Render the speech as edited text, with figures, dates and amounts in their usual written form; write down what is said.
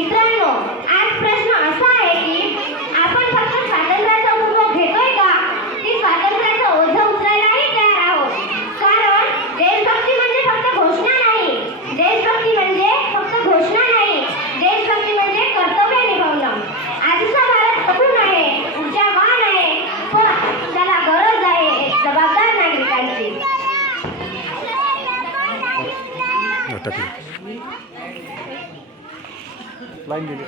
मित्रांनो, आज प्रश्न असा आहे की आपण फक्त स्वातंत्र्याचा उपभोग घेतोय का, की स्वातंत्र्याचं ओझं उचलायलाही तयार आहोत? कारण देशभक्ती म्हणजे फक्त घोषणा नाही, देशभक्ती म्हणजे फक्त घोषणा नाही, देशभक्ती म्हणजे कर्तव्य निभावणं. आजचा भारत तरुण आहे, ऊर्जावान आहे, पण त्याला गरज आहे एक जबाबदार नागरिकांची. लाईन दिली.